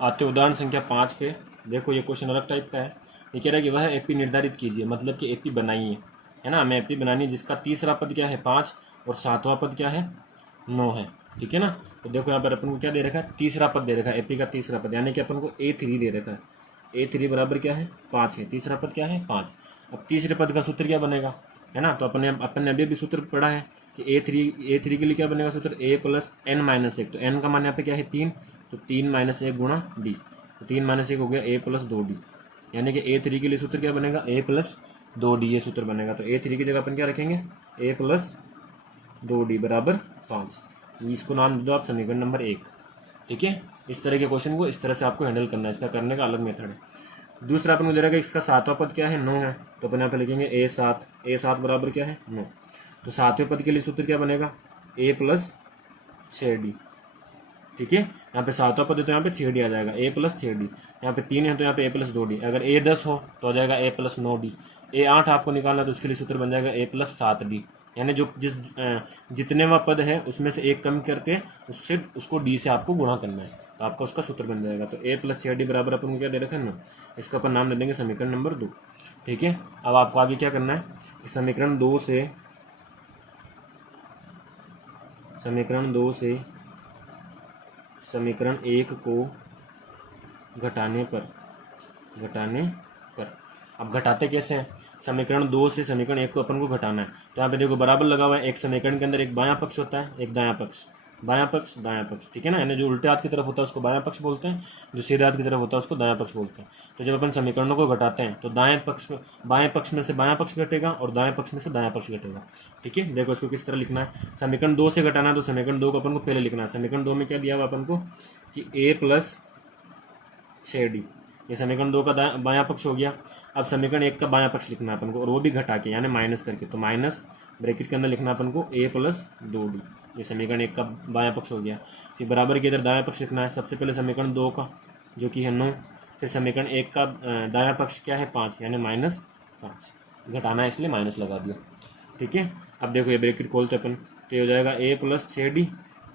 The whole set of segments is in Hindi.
आते उदाहरण संख्या 5 पे। देखो ये क्वेश्चन अलग टाइप का है। ये कह रहा है कि वह एपी निर्धारित कीजिए, मतलब कि एपी बनाइए, है ना, हमें एपी बनानी है जिसका तीसरा पद क्या है 5 और सातवां पद क्या है 9 है, ठीक है ना। तो देखो यहाँ पर अपन को क्या दे रखा है, तीसरा पद दे रखा है, एपी का तीसरा पद, यानी कि अपन को A3 दे रखा है। A3 बराबर क्या है 5 है, तीसरा पद क्या है 5। अब तीसरे पद का सूत्र क्या बनेगा, है ना, तो अपन ने अभी भी सूत्र पढ़ा है कि A3 के लिए क्या बनेगा सूत्र, A प्लस एन माइनस 1। तो एन का मान यहाँ पे क्या है 3, तो 3 माइनस 1 गुणा डी, तो 3 माइनस 1 हो गया A प्लस 2D, यानी कि A3 के लिए सूत्र क्या बनेगा A प्लस 2D, ये सूत्र बनेगा। तो A3 की जगह अपन क्या रखेंगे A प्लस 2D बराबर 5। इसको नाम दे दो आप समीकरण नंबर 1, ठीक है। इस तरह के क्वेश्चन को इस तरह से आपको हैंडल करना है, इसका करने का अलग मेथड है। दूसरा अपन को दे रहा है कि इसका सातवां पद क्या है 9 है, तो अपन यहाँ पे लिखेंगे A7 बराबर क्या है 9। तो सातवें पद के लिए सूत्र क्या बनेगा A प्लस 6D, ठीक है। यहाँ पे सातवां पद है तो यहाँ पे 6D आ जाएगा, A प्लस 6D। यहाँ पे 3 है तो यहाँ पे A प्लस 2D। अगर A 10 हो तो आ जाएगा A प्लस 9D। A 8 आपको निकालना है तो उसके लिए सूत्र बन जाएगा A प्लस 7D, यानी जो जितने वह पद है उसमें से एक कम करके उसको D से आपको गुणा करना है, तो आपका उसका सूत्र बन जाएगा। तो A प्लस 6D बराबर अपन को क्या दे रखा है 9, इसका अपन नाम दे देंगे समीकरण नंबर 2, ठीक है। अब आपको आगे क्या करना है कि समीकरण 2 से समीकरण 1 को घटाने पर अब घटाते कैसे हैं, समीकरण 2 से समीकरण 1 को अपन को घटाना है। तो यहाँ पे देखो बराबर लगा हुआ है, एक समीकरण के अंदर एक बायां पक्ष होता है, एक दायां पक्ष, बायां पक्ष, ठीक है ना, यानी जो उल्टे हाथ की तरफ होता है उसको बायां पक्ष बोलते हैं, जो सीधे हाथ की तरफ होता है उसको दायां पक्ष बोलते हैं। तो जब अपन समीकरणों को घटाते हैं तो बाएं पक्ष में से बायां पक्ष घटेगा और दाएं पक्ष में से दायां पक्ष घटेगा, ठीक है। देखो इसको किस तरह लिखना है, समीकरण 2 से घटाना है तो समीकरण 2 को अपन को पहले लिखना है। समीकरण 2 में क्या दिया हुआ अपन को कि A प्लस 6D, ये समीकरण 2 का बायां पक्ष हो गया। अब समीकरण 1 का बायां पक्ष लिखना है अपन को, और वो भी घटा के यानी माइनस करके, तो माइनस ब्रैकेट के अंदर लिखना अपन को A प्लस 2D, ये समीकरण 1 का बायां पक्ष हो गया। फिर बराबर के इधर दायां पक्ष लिखना है, सबसे पहले समीकरण 2 का जो कि है 9, फिर समीकरण 1 का दायां पक्ष क्या है 5, यानी माइनस 5, घटाना है इसलिए माइनस लगा दिया, ठीक है। अब देखो ये ब्रैकेट खोलते अपन, तो ये हो जाएगा A plus 6D,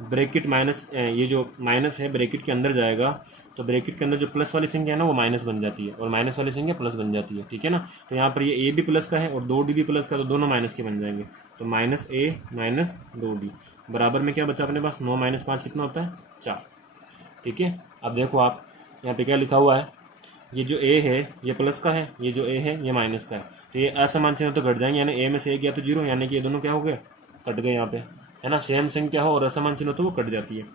bracket minus, ये जो माइनस है ब्रैकेट के अंदर जाएगा, तो ब्रैकेट के अंदर जो प्लस वाली संख्या है ना वो माइनस बन जाती है और माइनस वाली संख्या प्लस बन जाती है, ठीक है ना। तो यहाँ पर ये A भी प्लस का है और 2D भी प्लस का, तो दोनों माइनस के बन जाएंगे। तो माइनस A माइनस 2D बराबर में क्या बचा अपने पास 9 माइनस 5 कितना होता है 4, ठीक है। अब देखो आप यहाँ पे क्या लिखा हुआ है, ये जो A है ये प्लस का है, ये जो A है ये माइनस का है, तो ये असमान चिन्ह तो घट जाएंगे, यानी A में से 1 गया तो 0, यानी कि ये दोनों क्या हो गए कट गए यहाँ पे, है ना। सेम संख्या हो और असमान चिन्ह तो वो कट जाती है।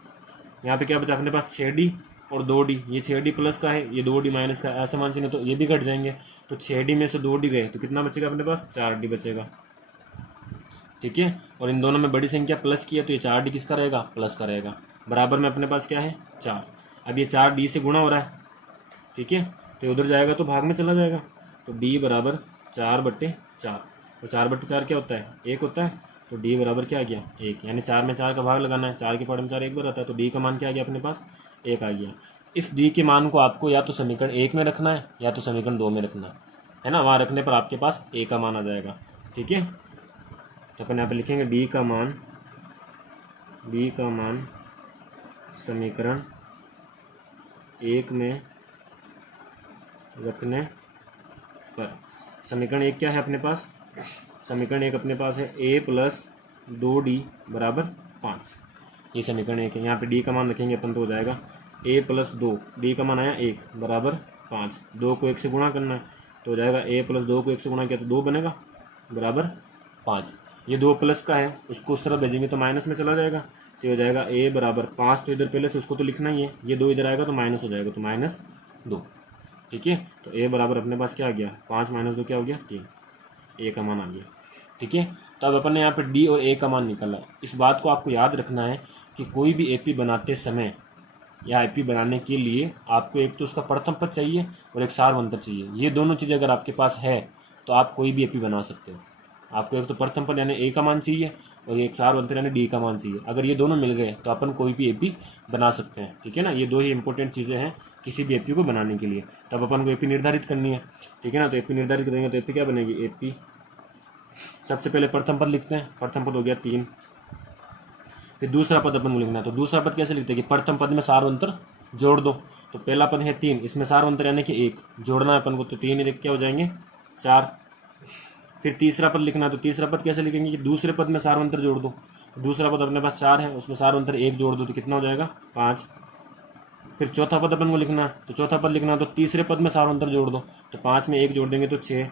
यहाँ पे क्या बचा अपने पास 6D और 2D, ये 6D प्लस का है, ये 2D माइनस का है, असमान चिन्ह तो ये भी घट जाएंगे। तो 6D में से 2D गए तो कितना बचेगा अपने पास 4D बचेगा, ठीक है। और इन दोनों में बड़ी संख्या प्लस की है तो ये 4D किसका रहेगा प्लस का रहेगा, बराबर में अपने पास क्या है 4। अब ये 4D से गुणा हो रहा है, ठीक है, तो ये उधर जाएगा तो भाग में चला जाएगा, तो D बराबर 4/4, तो 4/4 क्या होता है 1 होता है, तो D बराबर क्या आ गया 1, यानी 4 में 4 का भाग लगाना है, 4 के पहाड़ में 4 एक बार आता है, तो D का मान क्या आ गया अपने पास 1 आ गया। इस D के मान को आपको या तो समीकरण 1 में रखना है या तो समीकरण 2 में रखना है ना, वहाँ रखने पर आपके पास A का मान आ जाएगा, ठीक है। तो अपन यहाँ पे लिखेंगे D का मान समीकरण 1 में रखने पर, समीकरण 1 क्या है अपने पास, समीकरण 1 अपने पास है A प्लस 2D बराबर 5, ये समीकरण 1 है। यहाँ पे D का मान रखेंगे अपन तो हो जाएगा A प्लस 2, D का मान आया 1 बराबर 5, 2 को 1 से गुणा करना है तो हो जाएगा A प्लस 2 को 1 से गुणा किया तो 2 बनेगा बराबर 5। ये 2 प्लस का है, उसको उस तरफ भेजेंगे तो माइनस में चला जाएगा, तो ये हो जाएगा A बराबर 5, तो इधर पहले से उसको तो लिखना ही है, ये 2 इधर आएगा तो माइनस हो जाएगा, तो -2, ठीक है। तो A बराबर अपने पास क्या आ गया 5 - 2 क्या हो गया 3, A का मान आ गया, ठीक है। तो अब अपन ने यहाँ पे D और A का मान निकाला। इस बात को आपको याद रखना है कि कोई भी AP बनाते समय या AP बनाने के लिए आपको एक तो उसका प्रथम पद चाहिए और एक सारवंतर चाहिए। ये दोनों चीज़ें अगर आपके पास है तो आप कोई भी AP बना सकते हो। आपको एक तो प्रथम पद यानी A का मान चाहिए और एक सारवंतर यानी D का मान चाहिए। अगर ये दोनों मिल गए तो अपन कोई भी AP बना सकते हैं, ठीक है ना। ये दो ही इंपॉर्टेंट चीज़ें हैं किसी भी AP को बनाने के लिए। तब अपन को AP निर्धारित करनी है, ठीक है ना। तो AP निर्धारित करेंगे तो AP क्या बनेगी, AP सबसे पहले प्रथम पद लिखते हैं, प्रथम पद हो गया 3, फिर दूसरा पद अपन को लिखना है। तो दूसरा पद कैसे लिखते हैं कि प्रथम पद में सारवंतर जोड़ दो। तो पहला पद है 3, इसमें सार्वंतर यानी कि 1 जोड़ना है अपन को, तो 3 1 क्या हो जाएंगे 4। फिर तीसरा पद लिखना है, तो तीसरा पद कैसे लिखेंगे कि दूसरे पद में सार्वंतर जोड़ दो। दूसरा पद अपने पास 4 है, उसमें सार्वंतर 1 जोड़ दो तो कितना हो जाएगा 5। फिर चौथा पद अपन को लिखना है, तो चौथा पद लिखना है तो तीसरे पद में सार्वंतर जोड़ दो, तो 5 में 1 जोड़ देंगे तो 6,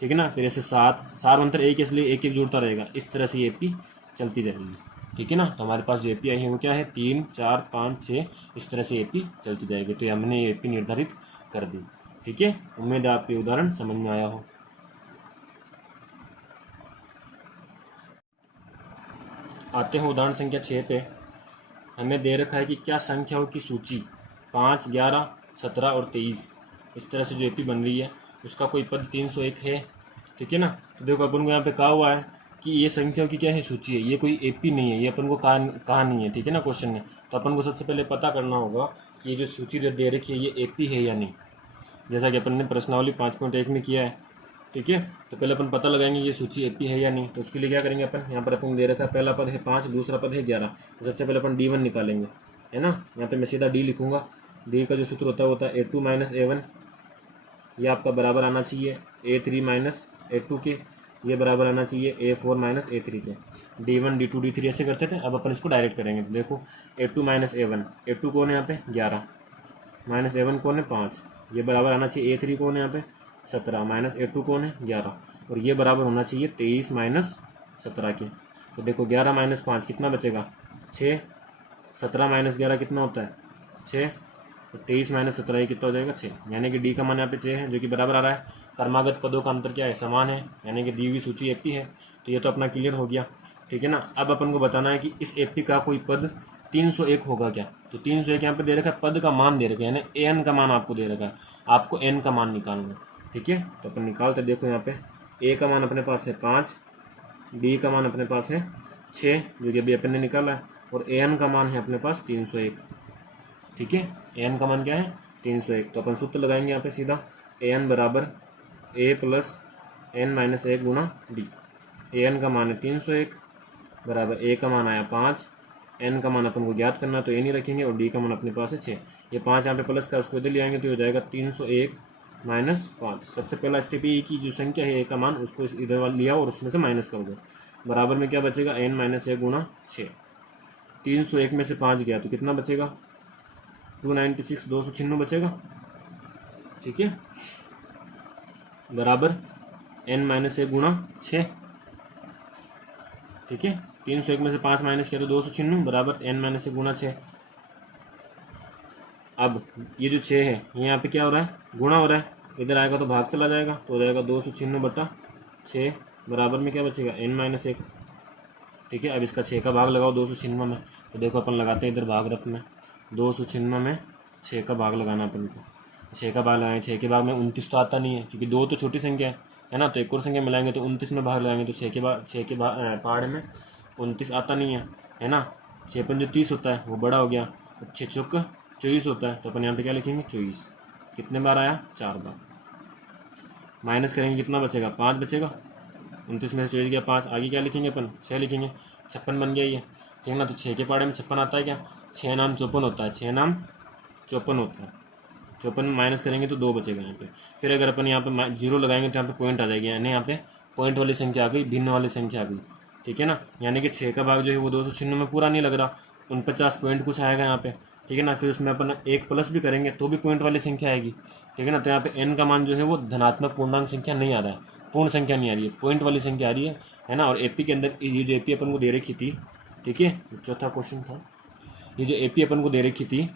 ठीक है ना। फिर ऐसे 7, सार्वंतर 1 इसलिए 1 1 जुड़ता रहेगा। इस तरह से ये एपी चलती जाएगी, ठीक है ना। तो हमारे पास जो एपी आई है वो क्या है 3 4 5 6, इस तरह से एपी चलती जाएगी। तो हमने ये एपी निर्धारित कर दी, ठीक है। उम्मीद है आपको ये उदाहरण समझ में आया हो। आते हैं उदाहरण संख्या 6 पे। हमें दे रखा है कि क्या संख्याओं की सूची 5 11 17 और 23, इस तरह से जो एपी बन रही है उसका कोई पद 301 है, ठीक है ना। तो देखो अपन को यहाँ पे कहा हुआ है कि ये संख्याओं की क्या है सूची है, ये कोई एपी नहीं है, ये अपन को कहा नहीं है, ठीक है ना क्वेश्चन में। तो अपन को सबसे पहले पता करना होगा कि ये जो सूची जो दे रखी है ये एपी है या नहीं, जैसा कि अपन ने प्रश्नावली 5.1 में किया है, ठीक है। तो पहले अपन पता लगाएंगे ये सूची एपी है या नहीं। तो उसके लिए क्या करेंगे अपन, यहाँ पर अपन दे रखा है पहला पद है 5, दूसरा पद है 11, तो सबसे पहले अपन D1 निकालेंगे, है ना। यहाँ पे मैं सीधा D लिखूंगा। D का जो सूत्र होता है A2 - A1, ये आपका बराबर आना चाहिए A3 - A2 के, ये बराबर आना चाहिए A4 - A3 के। D1 D2 D3 ऐसे करते थे, अब अपन इसको डायरेक्ट करेंगे। तो देखो A2 - A1, A2 कौन है यहाँ पे 11, माइनस A1 कौन है 5, ये बराबर आना चाहिए A3 कौन है यहाँ पे 17, माइनस A2 कौन है 11, और ये बराबर होना चाहिए 23 - 17 के। तो देखो 11 - 5 कितना बचेगा 6, 17 - 11 कितना होता है 6, तो 23 - 17 ये कितना हो जाएगा 6, यानी कि डी का मान यहाँ पे 6 है, जो कि बराबर आ रहा है। क्रमागत पदों का अंतर क्या है समान है, यानी कि दी हुई सूची एपी है। तो ये तो अपना क्लियर हो गया, ठीक है ना। अब अपन को बताना है कि इस एपी का कोई पद 301 होगा क्या। तो 301 यहाँ पे दे रखा है, पद का मान दे रखा है, यानी एन का मान आपको दे रखा है, आपको एन का मान निकालना है, ठीक है। तो अपन निकालते देखो यहाँ पे ए का मान अपने पास है 5, बी का मान अपने पास है 6 जो कि अभी अपन ने निकाला है, और ए एन का मान है अपने पास 301, ठीक है। ए एन का मान क्या है 301। तो अपन सूत्र लगाएंगे यहाँ पे सीधा, ए एन बराबर ए प्लस एन माइनस 1 गुणा डी। ए एन का मान है 301 बराबर ए का मान आया 5, एन का मान अपन को ज्ञात करना तो एन ही रखेंगे, और डी का मान अपने पास है 6। ये 5 यहाँ पे प्लस का उसको इधर ले आएंगे तो हो जाएगा 301 - 5। सबसे पहला स्टेप ये की जो संख्या है ए का मान उसको इधर वाला लिया और उसमें से माइनस कर दो, बराबर में क्या बचेगा एन माइनस 1 गुणा 6। 301 में से 5 गया तो कितना बचेगा 296, 296 बचेगा, ठीक है, बराबर एन माइनस 1 गुणा 6, ठीक है। 301 में से 5 माइनस किया तो 296 बराबर एन माइनस 1 गुणा 6। अब ये जो 6 है ये यहाँ पे क्या हो रहा है गुणा हो रहा है, इधर आएगा तो भाग चला जाएगा, तो हो जाएगा 296 बटा 6 बराबर में क्या बचेगा एन माइनस 1, ठीक है। अब इसका 6 का भाग लगाओ 296 में, तो देखो अपन लगाते हैं इधर भाग रफ में, 296 में 6 का भाग लगाना अपन को, 6 का भाग लगाएंगे, 6 के भाग में 29 तो आता नहीं है क्योंकि 2 तो छोटी संख्या है ना, तो एक और संख्या मिलाएंगे तो 29 में भाग लगाएंगे, तो 6 के पहाड़ में 29 आता नहीं है ना। 6 पंजे 30 होता है वो बड़ा हो गया, 6 चौक 24 होता है, तो अपन यहाँ पे क्या लिखेंगे 24, कितने बार आया 4 बार, माइनस करेंगे कितना बचेगा 5 बचेगा, 29 में से 24 गया 5, आगे क्या लिखेंगे अपन 6 लिखेंगे, 56 बन गया ये, ठीक है ना। तो 6 के पहाड़े में 56 आता है क्या, 6 नाम 54 होता है, 6 नाम 54 होता है, 54 में माइनस करेंगे तो 2 बचेगा यहाँ पे। फिर अगर अपन यहाँ पे 0 लगाएंगे तो यहाँ पे पॉइंट आ जाएगी, यानी यहाँ पे पॉइंट वाली संख्या आ गई, भिन्न वाली संख्या आ गई, ठीक है ना। यानी कि 6 का भाग जो है वो 296 में पूरा नहीं लग रहा, 49 पॉइंट कुछ आएगा यहाँ पे, ठीक है ना। फिर उसमें अपन एक प्लस भी करेंगे तो भी पॉइंट वाली संख्या आएगी, ठीक है ना। तो यहाँ पे एन का मान जो है वो धनात्मक पूर्णांक संख्या नहीं आ रहा है, पूर्ण संख्या नहीं आ रही है, पॉइंट वाली संख्या आ रही है ना। और एपी के अंदर ये जो एपी अपन को दे रखी थी, ठीक है, चौथा क्वेश्चन था, ये जो एपी अपन को दे रखी थी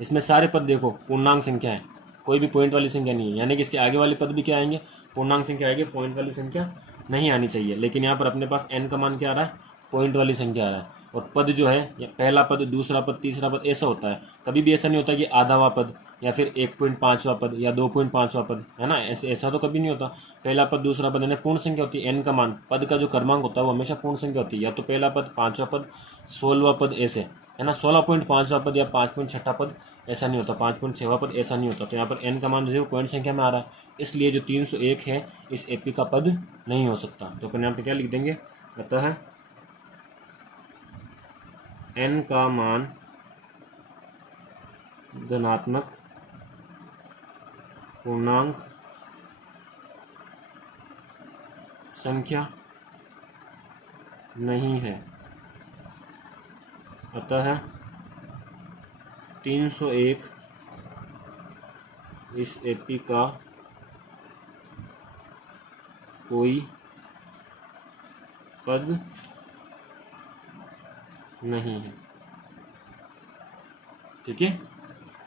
इसमें सारे पद देखो पूर्णांक संख्या है, कोई भी पॉइंट वाली संख्या नहीं है, यानी कि इसके आगे वाले पद भी क्या आएंगे पूर्णांक संख्या आएगी, पॉइंट वाली संख्या नहीं आनी चाहिए। लेकिन यहाँ पर अपने पास एन का मान क्या आ रहा है पॉइंट वाली संख्या आ रहा है, और पद जो है पहला पद दूसरा पद तीसरा पद ऐसा होता है, कभी भी ऐसा नहीं होता कि आधावा पद या फिर 1.5वां पद या 2.5वां पद, है ना, ऐसा तो कभी नहीं होता। पहला पद दूसरा पद यानी पूर्ण संख्या होती है, एन का मान पद का जो क्रमांक होता है वो हमेशा पूर्ण संख्या होती है, या तो पहला पद 5वां पद 16वां पद ऐसे, है ना, 16.5वां पद या 5.6 पद ऐसा नहीं होता, 5.6वां पद ऐसा नहीं होता। तो यहाँ पर एन का मान जो है वो पॉइंट संख्या में आ रहा है, इसलिए जो 301 है इस एपी का पद नहीं हो सकता। तो अपन यहाँ पे क्या लिख देंगे, अतः एन का मान धनात्मक पूर्णांक संख्या नहीं है, अतः 301 इस एपी का कोई पद नहीं है। ठीक है,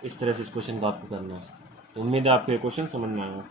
इस तरह से इस क्वेश्चन का आपको करना है। तो उम्मीद है आपको ये क्वेश्चन समझ में आएगा।